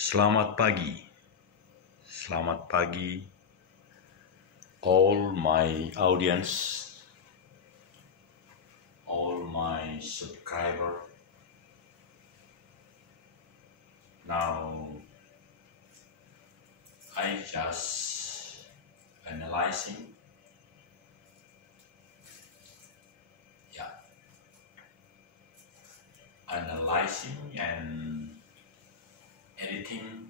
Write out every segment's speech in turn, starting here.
Selamat pagi. Selamat pagi all my audience, all my subscriber. Now I just analyzing and editing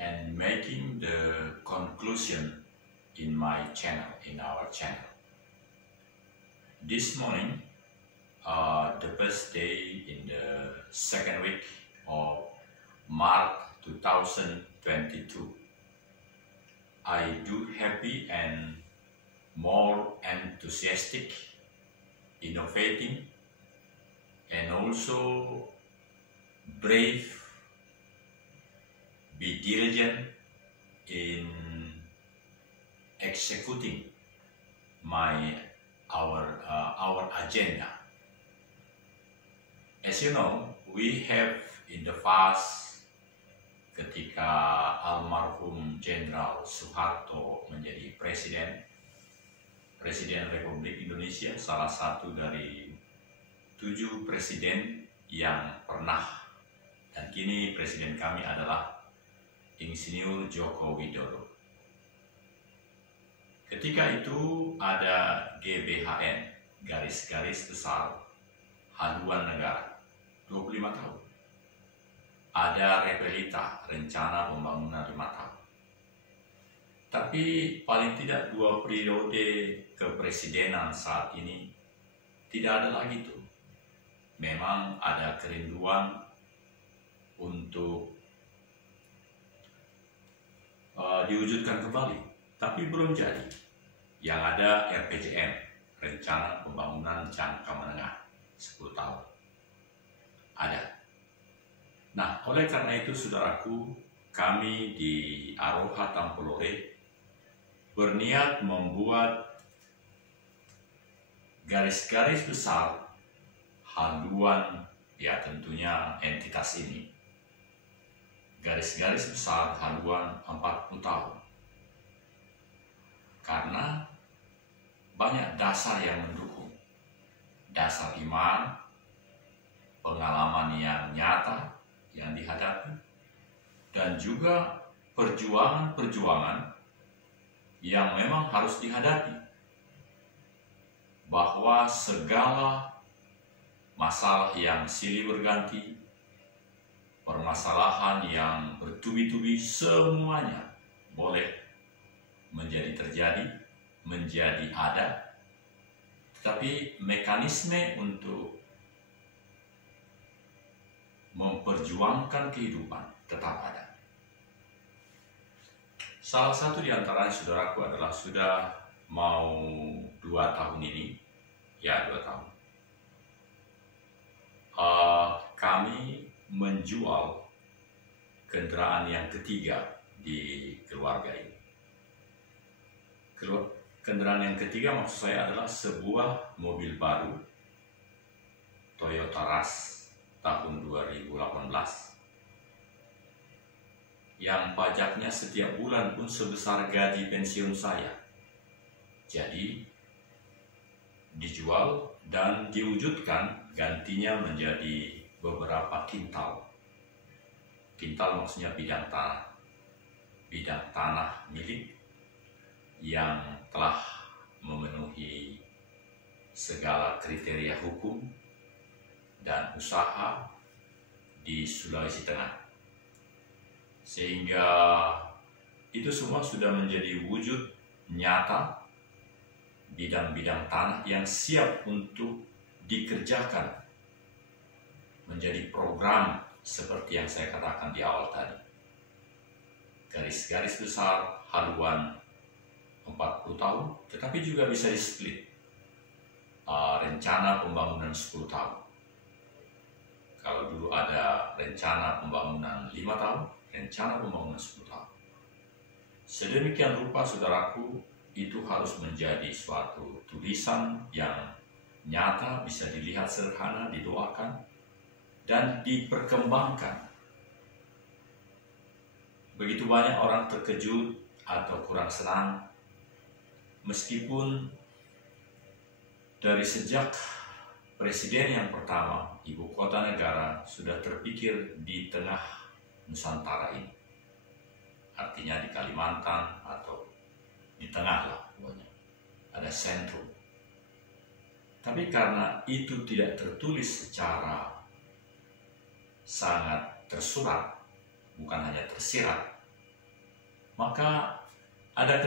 and making the conclusion in my channel, in our channel. This morning, the first day in the second week of March 2022, I do happy and more enthusiastic, innovating, and also brave, be diligent in executing our agenda. As you know, we have in the past, ketika almarhum Jenderal Soeharto menjadi Presiden Republik Indonesia, salah satu dari 7 presiden yang pernah, dan kini presiden kami adalah Insinyur Joko Widodo. Ketika itu ada GBHN, garis-garis besar haluan negara, 25 tahun. Ada Repelita, rencana pembangunan 5 tahun. Tapi paling tidak 2 periode kepresidenan saat ini tidak ada lagi tuh. Memang ada kerinduan untuk diwujudkan kembali, tapi belum jadi. Yang ada RPJM, rencana pembangunan jangka menengah 10 tahun. Ada. Nah, oleh karena itu saudaraku, kami di Aroha Tampolore berniat membuat garis-garis besar haluan, ya tentunya entitas ini, garis-garis besar haluan 40 tahun. Karena banyak dasar yang mendukung, dasar iman, pengalaman yang nyata yang dihadapi, dan juga perjuangan-perjuangan yang memang harus dihadapi, bahwa segala masalah yang silih berganti, permasalahan yang bertubi-tubi, semuanya boleh menjadi terjadi, menjadi ada, tetapi mekanisme untuk memperjuangkan kehidupan tetap ada. Salah satu di antara saudaraku adalah sudah mau 2 tahun ini, ya 2 tahun, kami menjual kendaraan yang ketiga di keluarga ini. Kendaraan yang ketiga maksud saya adalah sebuah mobil baru Toyota Rush tahun 2018 yang pajaknya setiap bulan pun sebesar gaji pensiun saya. Jadi dijual dan diwujudkan gantinya menjadi beberapa kintal. Kintal maksudnya bidang tanah milik yang telah memenuhi segala kriteria hukum dan usaha di Sulawesi Tengah. Sehingga itu semua sudah menjadi wujud nyata bidang-bidang tanah yang siap untuk dikerjakan menjadi program seperti yang saya katakan di awal tadi. Garis-garis besar haluan 40 tahun, tetapi juga bisa di-split. Rencana pembangunan 10 tahun. Kalau dulu ada rencana pembangunan 5 tahun, rencana pembangunan 10 tahun. Sedemikian rupa saudaraku, itu harus menjadi suatu tulisan yang nyata, bisa dilihat sederhana, didoakan, dan diperkembangkan begitu banyak orang terkejut atau kurang senang, meskipun dari sejak Presiden yang pertama, ibu kota negara sudah terpikir di tengah Nusantara ini. Artinya di Kalimantan atau di tengah lah pokoknya. Ada sentrum. Tapi karena itu tidak tertulis secara sangat tersurat, bukan hanya tersirat, maka ada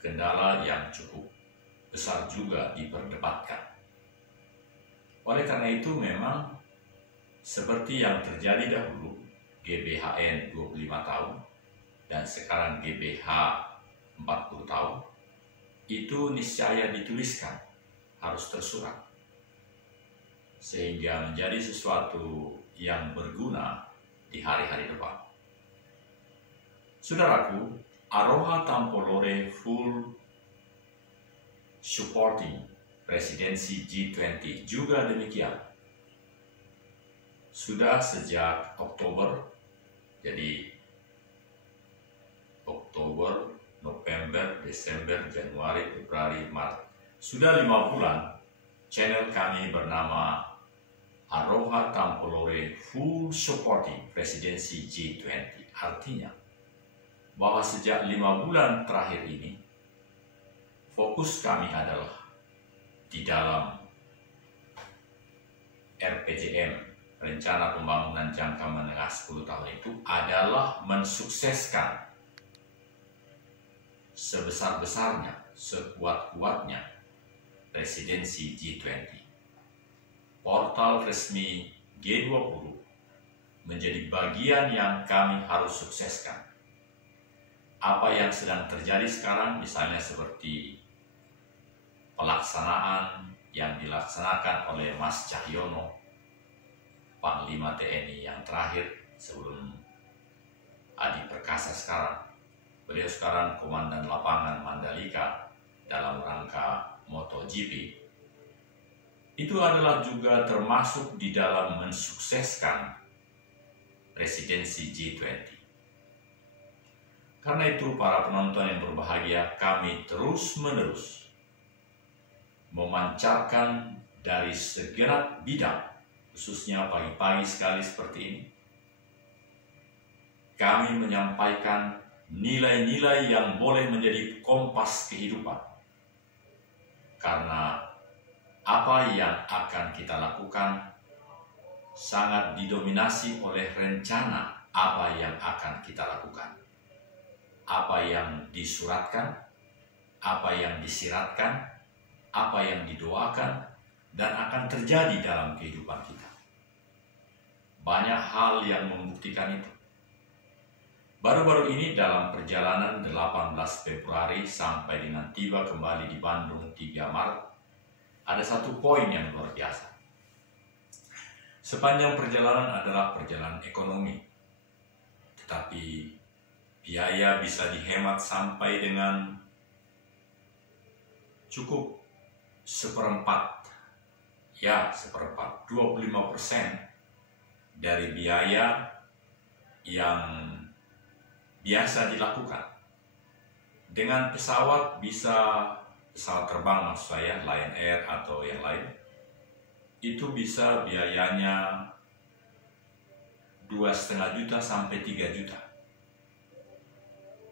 kendala yang cukup besar juga diperdebatkan. Oleh karena itu memang seperti yang terjadi dahulu, GBHN 25 tahun dan sekarang GBH 40 tahun, itu niscaya dituliskan, harus tersurat, sehingga menjadi sesuatu yang berguna di hari-hari depan. Saudaraku, Aroha Tampolore full supporting presidensi G20 juga demikian. Sudah sejak Oktober, jadi Oktober, November, Desember, Januari, Februari, Maret. Sudah 5 bulan, channel kami bernama Aroha Tampolore full supporting presidensi G20. Artinya, bahwa sejak 5 bulan terakhir ini, fokus kami adalah di dalam RPJM, Rencana Pembangunan Jangka Menengah 10 tahun itu adalah mensukseskan sebesar-besarnya, sekuat-kuatnya presidensi G20. Portal resmi G20 menjadi bagian yang kami harus sukseskan. Apa yang sedang terjadi sekarang, misalnya seperti pelaksanaan yang dilaksanakan oleh Mas Cahyono, Panglima TNI yang terakhir sebelum Adi Perkasa sekarang. Beliau sekarang Komandan Lapangan Mandalika dalam rangka MotoGP. Itu adalah juga termasuk di dalam mensukseskan presidensi G20. Karena itu para penonton yang berbahagia, kami terus-menerus memancarkan dari segenap bidang, khususnya pagi-pagi sekali seperti ini, kami menyampaikan nilai-nilai yang boleh menjadi kompas kehidupan. Karena apa yang akan kita lakukan sangat didominasi oleh rencana apa yang akan kita lakukan. Apa yang disuratkan, apa yang disiratkan, apa yang didoakan, dan akan terjadi dalam kehidupan kita. Banyak hal yang membuktikan itu. Baru-baru ini dalam perjalanan 18 Februari sampai dengan tiba kembali di Bandung 3 Maret, ada satu poin yang luar biasa. Sepanjang perjalanan adalah perjalanan ekonomi, tetapi biaya bisa dihemat sampai dengan cukup seperempat, 25% dari biaya yang biasa dilakukan. Dengan pesawat pesawat terbang maksud saya, Lion Air atau yang lain, itu bisa biayanya 2,5 juta sampai 3 juta.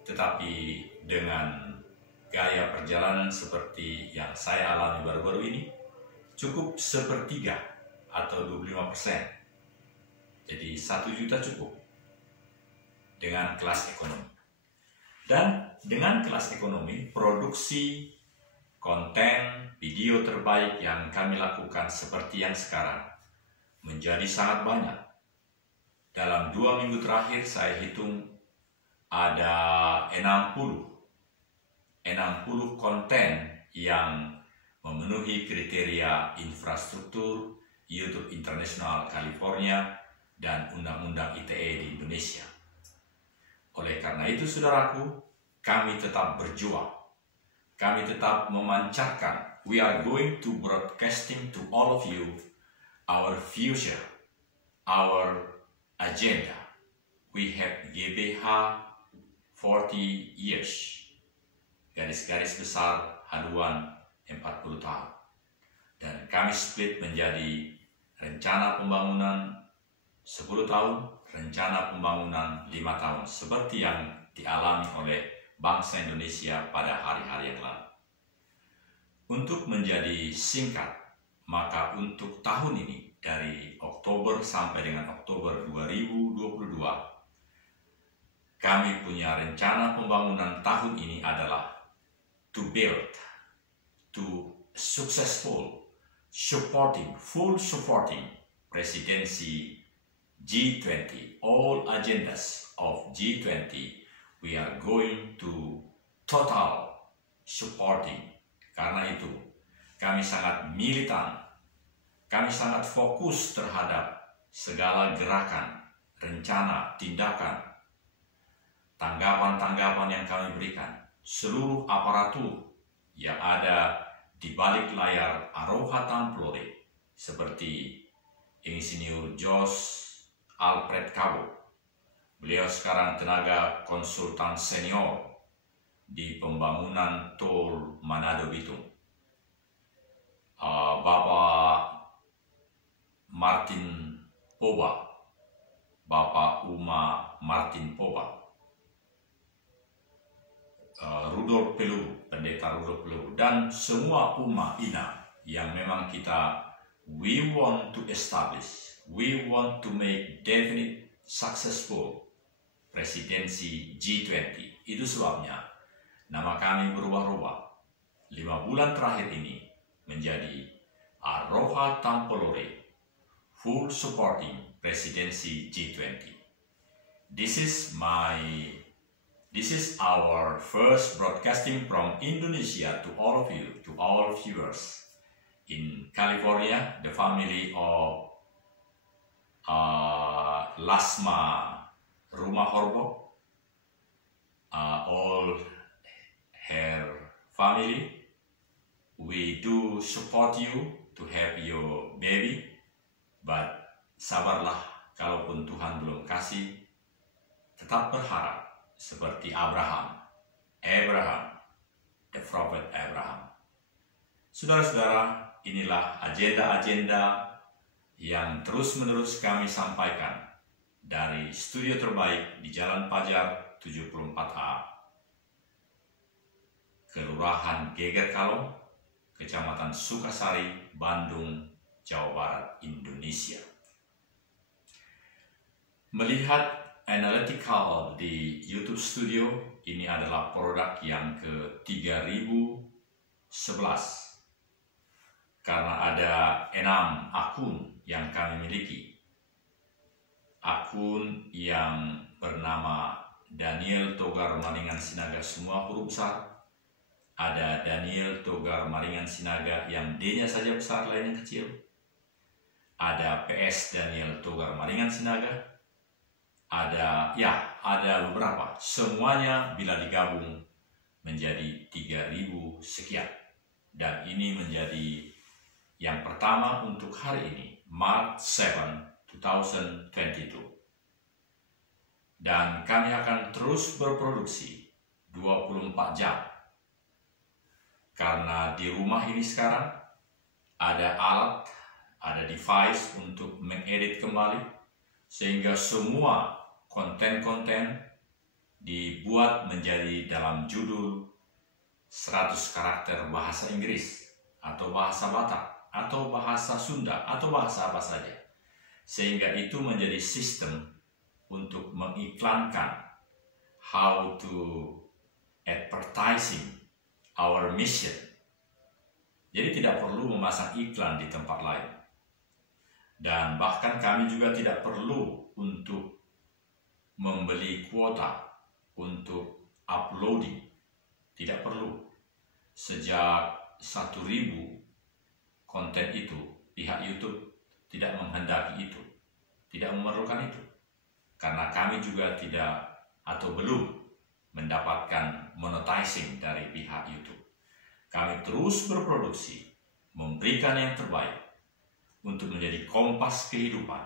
Tetapi dengan gaya perjalanan seperti yang saya alami baru-baru ini, cukup sepertiga atau 25%. Jadi 1 juta cukup dengan kelas ekonomi. Dan dengan kelas ekonomi, produksi konten video terbaik yang kami lakukan seperti yang sekarang menjadi sangat banyak. Dalam 2 minggu terakhir saya hitung ada 60 konten yang memenuhi kriteria infrastruktur YouTube International California dan Undang-Undang ITE di Indonesia. Oleh karena itu, saudaraku, kami tetap berjuang. Kami tetap memancarkan. We are going to broadcasting to all of you our future, our agenda, we have GBH 40 years. Garis-garis besar haluan 40 tahun. Dan kami split menjadi rencana pembangunan 10 tahun, rencana pembangunan 5 tahun. Seperti yang dialami oleh bangsa Indonesia pada hari-hari yang lalu. Untuk menjadi singkat, maka untuk tahun ini dari Oktober sampai dengan Oktober 2022, kami punya rencana pembangunan tahun ini adalah to build, to full supporting presidency G20, all agendas of G20, we are going to total supporting. Karena itu, kami sangat militan, kami sangat fokus terhadap segala gerakan, rencana, tindakan, tanggapan-tanggapan yang kami berikan, seluruh aparatur yang ada di balik layar Aroha Tamplore, seperti Insinyur Jos Alfred Cabo. Beliau sekarang tenaga konsultan senior di pembangunan tol Manado Bitung. Bapak Martin Poba, Bapak Uma Martin Poba, Rudolf Peluru, Pendeta Rudolf Peluru, dan semua umat Ina yang memang we want to establish, we want to make definite successful presidensi G20. Itu sebabnya nama kami berubah-ubah 5 bulan terakhir ini menjadi Aroha Tamplore Full Supporting Presidency G20. This is our first broadcasting from Indonesia to all of you, to all viewers in California, the family of Lasma Rumah Horbo, all her family. We do support you to have your baby, but sabarlah, kalaupun Tuhan belum kasih, tetap berharap. Seperti Abraham, the prophet Abraham. Saudara-saudara, inilah agenda-agenda yang terus-menerus kami sampaikan dari studio terbaik di Jalan Pajar 74A, Kelurahan Geger Kalong, Kecamatan Sukasari, Bandung, Jawa Barat, Indonesia. Melihat analytical di YouTube Studio, ini adalah produk yang ke-3011 karena ada 6 akun yang kami miliki. Akun yang bernama Daniel Togar Maringan Sinaga, semua huruf besar. Ada Daniel Togar Maringan Sinaga yang D-nya saja besar, lainnya kecil. Ada PS Daniel Togar Maringan Sinaga. Ada beberapa, semuanya bila digabung menjadi 3000 sekian. Dan ini menjadi yang pertama untuk hari ini, March 7, 2022. Dan kami akan terus berproduksi 24 jam. Karena di rumah ini sekarang ada alat, ada device untuk mengedit kembali, sehingga semua konten-konten dibuat menjadi dalam judul 100 karakter bahasa Inggris atau bahasa Batak atau bahasa Sunda atau bahasa apa saja, sehingga itu menjadi sistem untuk mengiklankan, how to advertising our mission. Jadi tidak perlu memasang iklan di tempat lain, dan bahkan kami juga tidak perlu untuk membeli kuota untuk uploading. Tidak perlu. Sejak 1000 konten itu, pihak YouTube tidak menghendaki itu, tidak memerlukan itu. Karena kami juga tidak atau belum mendapatkan monetizing dari pihak YouTube. Kami terus berproduksi, memberikan yang terbaik untuk menjadi kompas kehidupan,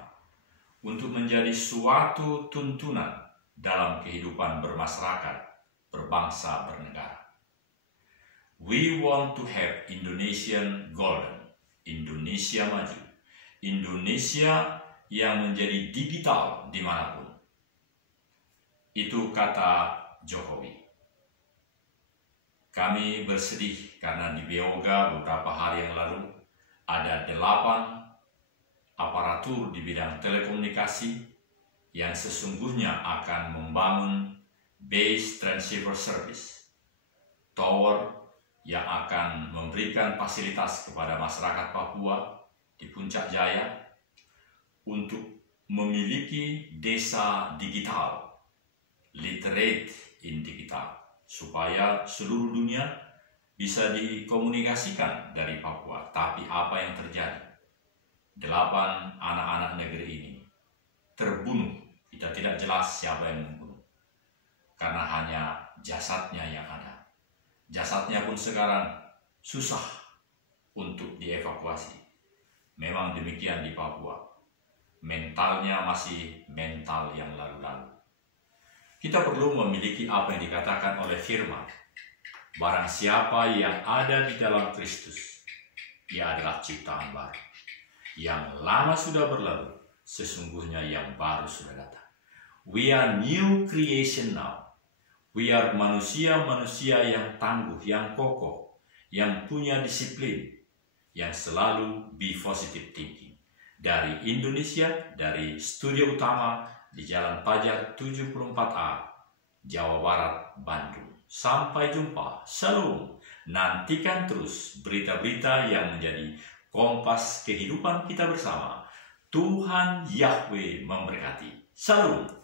untuk menjadi suatu tuntunan dalam kehidupan bermasyarakat, berbangsa, bernegara. We want to have Indonesian golden, Indonesia maju, Indonesia yang menjadi digital dimanapun. Itu kata Jokowi. Kami bersedih karena di Beoga beberapa hari yang lalu ada 8 aparatur di bidang telekomunikasi yang sesungguhnya akan membangun base transceiver service, tower yang akan memberikan fasilitas kepada masyarakat Papua di Puncak Jaya untuk memiliki desa digital, literate in digital, supaya seluruh dunia bisa dikomunikasikan dari Papua. Tapi apa yang terjadi? 8 anak-anak negeri ini terbunuh. Kita tidak jelas siapa yang membunuh, karena hanya jasadnya yang ada. Jasadnya pun sekarang susah untuk dievakuasi. Memang demikian di Papua. Mentalnya masih mental yang lalu-lalu. Kita perlu memiliki apa yang dikatakan oleh firman. Barang siapa yang ada di dalam Kristus, ia adalah ciptaan baru. Yang lama sudah berlalu, sesungguhnya yang baru sudah datang. We are new creation now. We are manusia-manusia yang tangguh, yang kokoh, yang punya disiplin, yang selalu be positive thinking. Dari Indonesia, dari studio utama di Jalan Pajar 74A, Jawa Barat, Bandung. Sampai jumpa. Shalom. Nantikan terus berita-berita yang menjadi kompas kehidupan kita bersama. Tuhan Yahweh memberkati. Shalom.